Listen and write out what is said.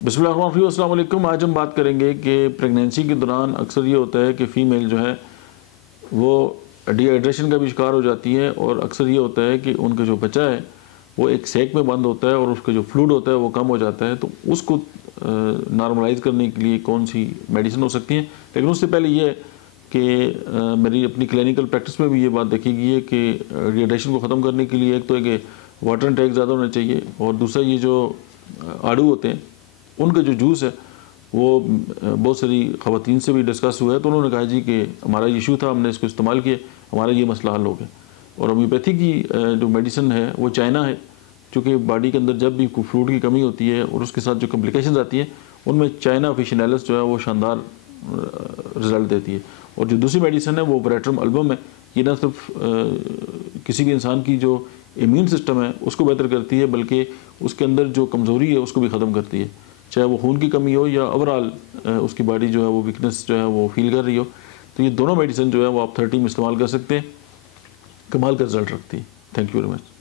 बिस्मिल्लाहिर्रहमानिर्रहीम, अस्सलाम वालेकुम। आज हम बात करेंगे कि प्रेगनेंसी के दौरान अक्सर ये होता है कि फ़ीमेल जो है वो डिहाइड्रेशन का भी शिकार हो जाती है और अक्सर ये होता है कि उनका जो बच्चा है वो एक सेक में बंद होता है और उसका जो फ्लूइड होता है वो कम हो जाता है। तो उसको नॉर्मलाइज़ करने के लिए कौन सी मेडिसिन हो सकती है। लेकिन उससे पहले ये है कि मेरी अपनी क्लिनिकल प्रैक्टिस में भी ये बात देखी गई है कि डिहाइड्रेशन को ख़त्म करने के लिए एक तो है कि वाटर इंटेक ज़्यादा होना चाहिए और दूसरा ये जो आड़ू होते हैं उनका जो जूस है वो बहुत सारी ख़वातीन से भी डिस्कस हुआ है, तो उन्होंने कहा जी कि हमारा इशू था, हमने इसको इस्तेमाल किया, हमारा ये मसला हल हो गया। और होम्योपैथी की जो मेडिसिन है वो चाइना है, चूँकि बॉडी के अंदर जब भी फ्लूइड की कमी होती है और उसके साथ जो कॉम्प्लिकेशंस आती हैं उनमें चाइना ऑफिशिनैलिस जो है वो शानदार रिज़ल्ट देती है। और जो दूसरी मेडिसिन है वो वेरेट्रम अल्बम है। ये ना सिर्फ किसी भी इंसान की जो इम्यून सिस्टम है उसको बेहतर करती है, बल्कि उसके अंदर जो कमज़ोरी है उसको भी ख़त्म करती है, चाहे वो खून की कमी हो या ओवरऑल उसकी बॉडी जो है वो वीकनेस जो है वो फील कर रही हो। तो ये दोनों मेडिसिन जो है वो आप 30 में इस्तेमाल कर सकते हैं, कमाल का रिजल्ट रखती है। Thank you very much.